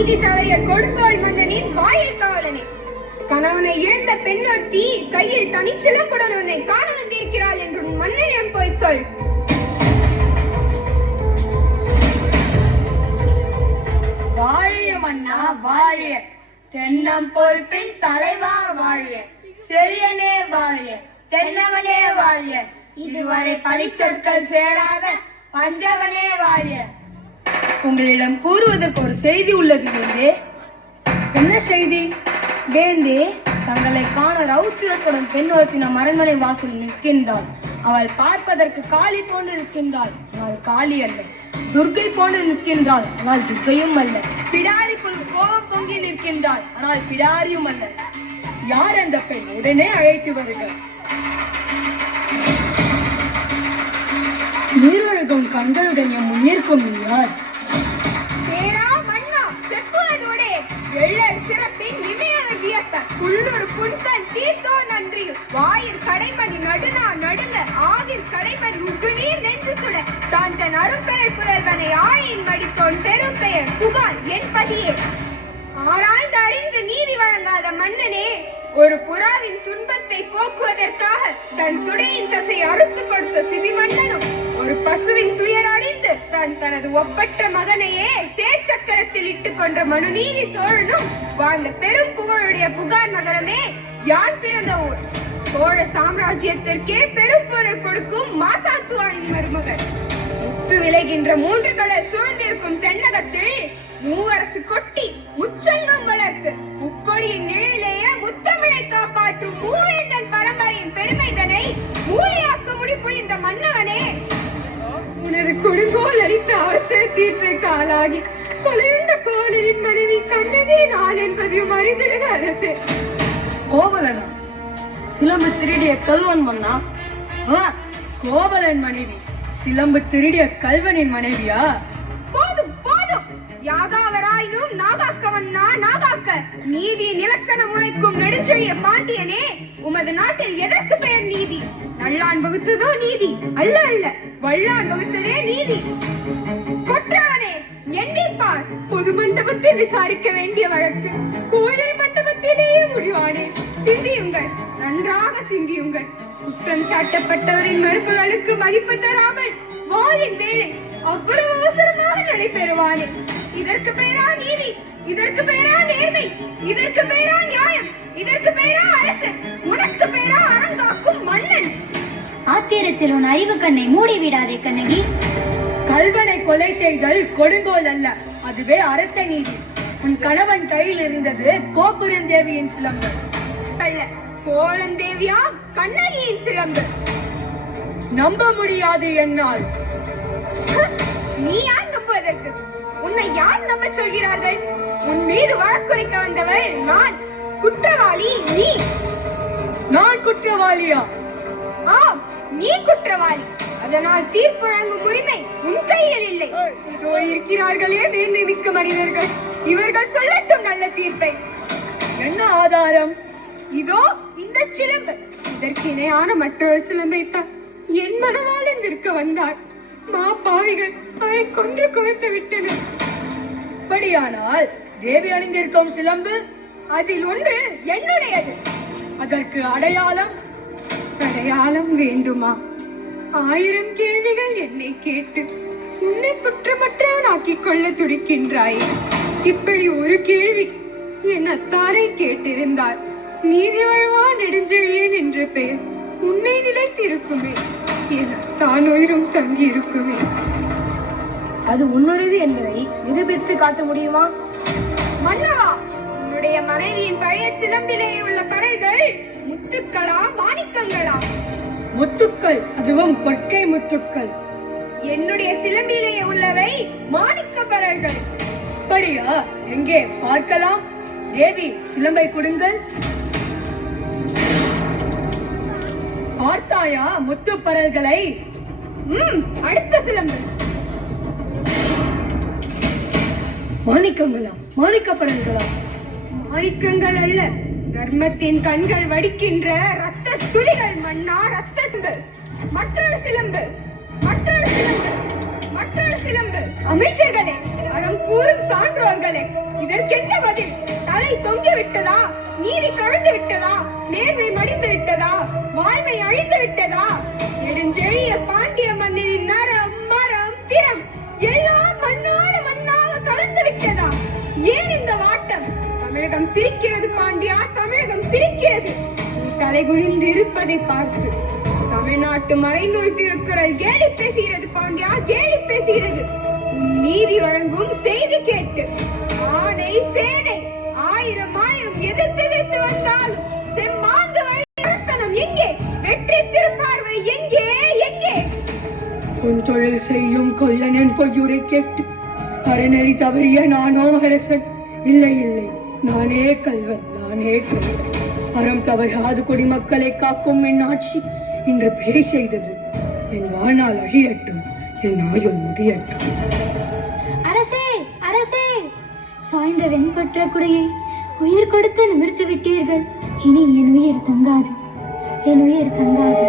நீதி தவறிய கொடுங்கோல் மன்னனின் வாயில் காவலனே, கணவனை இழந்த பெண்ணொருத்தி கையில் தனிச்சிலம்புடன் உன்னை காண வந்திருக்கிறாள் என்று மன்னனிடம் போய் சொல். வாழிய மன்னா வாழிய, தென்னம் பொறுப்பின் தலைவா வாழிய, செழியனே வாழிய, தென்னவனே வாழிய, இதுவரை பழிச்சொற்கள் சேராத பஞ்சவனே வாழிய. உங்களிடம் கூறுவதற்கு ஒரு செய்தி உள்ளது வேந்தே. என்ன செய்தி? வேந்தே, தங்களை காண ரவுத்திரத்துடன் பெண் ஒருத்தி நம் அரண்மனை வாசலில் நிற்கின்றாள். அவள் பார்ப்பதற்கு காளி போன்று இருக்கின்றாள், ஆனால் காளி அல்ல. துர்கை போன்று நிற்கின்றாள், ஆனால் துர்கையும் அல்ல. பிடாரி போல் கோபம் பொங்கி நிற்கின்றாள், ஆனால் பிடாரியும் அல்ல. யார் அந்த பெண்? உடனே அழைத்து வருக. நீரழகும் கண்களுடன் என் முன்னிற்கும் நீ யார்? உள்ளூர் புன்கண் தீர்த்தோ நன்றியும் வாயில் கடைமணி நடுநா நடுங்க ஆதில் கடைமணி உகுநீர் நெஞ்சு சுட தான் தன் அரும்பெயர் புதல்வனை ஆழியின் மடித்தோன் பெரும் பெயர் புகார் என்பதியே. ஆராய்ந்து அறிந்து நீதி வழங்காத மன்னனே, ஒரு புறாவின் துன்பத்தை போக்குவதற்காக தன் துடையின் தசை அறுத்து கொடுத்த சிவி மன்னனும், ஒரு பசுவின் துயர் அறிந்து தனது ஒப்பற்ற மகனையே சேச்சக்கரத்தில் இட்டு கொன்ற மனுநீதி சோழனும் வாழ்ந்த பெரும் புகழுடைய புகார் நகரமே யார் பிறந்த ஊர். சோழ சாம்ராஜ்யத்திற்கே பெரும் பொருள் கொடுக்கும் மாசாத்துவானின் மருமகள். முத்து விளைகின்ற 3 கடல் சூழ்ந்திருக்கும் தென்னகத்தில் மூவரசு கொட்டி உச்சங்கம் வளர்த்து முக்கொடியின் நிழலையே முத்தமிழை காப்பாற்றும் மூவேந்தன் பரம்பரையின் பெருமைதனை மூலியாக்க முடிப்பு இந்த மன்னவனே. உனது கொடுங்கோல் அளித்த அவசர தீர்ப்பை காலாகி கொலையுண்ட கோவலனின் மனைவி கண்ணகே நான் என்பதையும் அறிந்திடுக அரசே. கோவலனா? சிலம்பு திருடிய கல்வன் மன்னா? கோவலன் மனைவி சிலம்பு திருடிய கல்வனின் மனைவியா? போதும் போதும், யாகாவராயினும் நாகாக்கவன் நாகாக்க. நீதியின் இலக்கணம் உழைக்கும் நெடுஞ்செழிய பாண்டியனே, உமது நாட்டில் எதற்கு பெயர் நீதி? நல்லான் வகுத்ததோ நீதி அல்ல அல்ல, வல்லான் வகுத்ததே நீதி. கொற்றவனே எண்ணிப்பார், பொது மண்டபத்தில் விசாரிக்க வேண்டிய வழக்கு கோயில் மண்டபத்திலேயே முடிவானே. சிந்தியுங்கள், நன்றாக சிந்தியுங்கள். குற்றம் சாட்டப்பட்டவரின் மறுப்புகளுக்கு மதிப்பு தராமல் வாழின் வேலை அவ்வளவு அவசரமாக நடைபெறுவானே. இதற்கு பெயரா நீதி? இதற்கு பெயரா நேர்மை? இதற்கு பெயரா நியாயம்? இதற்கு பெயரா அரசன்? உனக்கு பெயரா அரங்காக்கும் மன்னன்? ஆத்திரத்தில் உன் அறிவு கண்ணை மூடிவிடாதே கண்ணகி. கல்வனை கொலை செய்தல் கொடுங்கோல் அல்ல, அதுவே அரச நீதி. உன் கணவன் கையில் இருந்தது கோபுரந்தேவியின் சிலம்பு அல்ல, கோலந்தேவியா கண்ணகியின் சிலம்பு. நம்ப முடியாது என்னால். நீ யார் நம்புவதற்கு? உன்னை யார் நம்ப சொல்கிறார்கள்? உன் மீது வழக்குரைக்க வந்தவள் நான், குற்றவாளி நீ. நான் குற்றவாளியா? ஆம், நீ குற்றவாளி. அதனால் தீர்ப்பு வழங்கும் உரிமை உன் கையில் இல்லை. இதோ இருக்கிறார்களே நேர்மை மிக்க மனிதர்கள், இவர்கள் சொல்லட்டும் நல்ல தீர்ப்பை. என்ன ஆதாரம்? இதோ இந்த சிலம்பு. இதற்கு இணையான மற்றொரு சிலம்பை தான் என் மனவாளன் விற்க வந்தார். பாவிகள் அவரை கொன்று குவித்து விட்டனர். அப்படியானால் தேவி அணிந்திருக்கும் சிலம்பு? அதில் ஒன்று என்னுடையது. அதற்கு அடையாளம்? அடையாளம் வேண்டுமா? 1000 கேள்விகள் என்னை கேட்டு உன்னை குற்றமற்றவன் ஆக்கிக் கொள்ள துடிக்கின்றாய். இப்படி ஒரு கேள்வி என் அத்தாரை கேட்டிருந்தார். நீதி வழுவா நெடுஞ்செழியன் என்ற பெயர் உன்னை நிலைத்திருக்குமே, என் அத்தான் உயிரும் தங்கி இருக்குமே. அது உன்னுடையது என்பதை நிரூபித்து காட்ட முடியுமா? மன்னவா, உன்னுடைய மனைவியின் பழைய சிலம்பிலே உள்ள பரல்கள் முத்துக்களா மாணிக்கங்களா? முத்துக்கள், அதுவும் கொற்கை முத்துக்கள். என்னுடைய சிலம்பிலே உள்ளவை மாணிக்க பரல்கள். அப்படியா? எங்கே பார்க்கலாம். தேவி, சிலம்பை கொடுங்கள். பார்த்தாயா முத்து பரல்களை? அடுத்த சிலம்பு. மாணிக்கங்களா? மாணிக்க பரல்களா? மாணிக்கங்கள் அல்ல, தர்மத்தின் கண்கள் வடிக்கின்ற ரத்த துளிகள் மன்னா, ரத்தங்கள். மற்றொரு சிலம்பு, மற்றொரு சிலம்பு, கற்றோர் கிளம்பு. அமைச்சர்களே, அறம் கூறும் சான்றோர்களே, இதற்கென்ன பதில்? தலை தொங்கி விட்டதா? நீதி கவிழ்ந்து விட்டதா? நேர்மை மடிந்து விட்டதா? வாய்மை அழிந்து விட்டதா? நெடுஞ்செழிய பாண்டிய மன்னரின் நரம் மரம் திறம் எல்லாம் மண்ணோடு மண்ணாக கலந்து விட்டதா? ஏன் இந்த வாட்டம்? தமிழகம் சிரிக்கிறது பாண்டியா, தமிழகம் சிரிக்கிறது. நீ தலை குனிந்து இருப்பதை பார்த்து தமிழ்நாட்டு மறைநூல் திருக்குறள் கேலி பேசுகிறது பாண்டியா, கேலி பேசுகிறது. உன் நீதி வழங்கும் செய்தி கேட்டு ஆனை சேனை ஆயிரம் எதிர்த்து வந்தாலும் செம்மாந்து வழித்தனம் எங்கே? வெற்றி திருப்பார்வை எங்கே? எங்கே? பொன் தொழில் செய்யும் கொல்லனின் பொய்யுரை கேட்டு அறநெறி தவறிய நானோ அரசன்? இல்லை இல்லை, நானே கல்வன், நானே கல்வன். அறம் தவறாது குடிமக்களை காக்கும் என் ஆட்சி இன்று பிழை செய்தது. என் வாழ்நாள் அழியட்டும், என் ஆயுள் முடியட்டும். அரசே, அரசே, சாய்ந்த வெண்பற்ற குடையை உயிர் கொடுத்து நிமிர்த்து விட்டீர்கள். இனி என் உயிர் தங்காது, என் உயிர் தங்காது.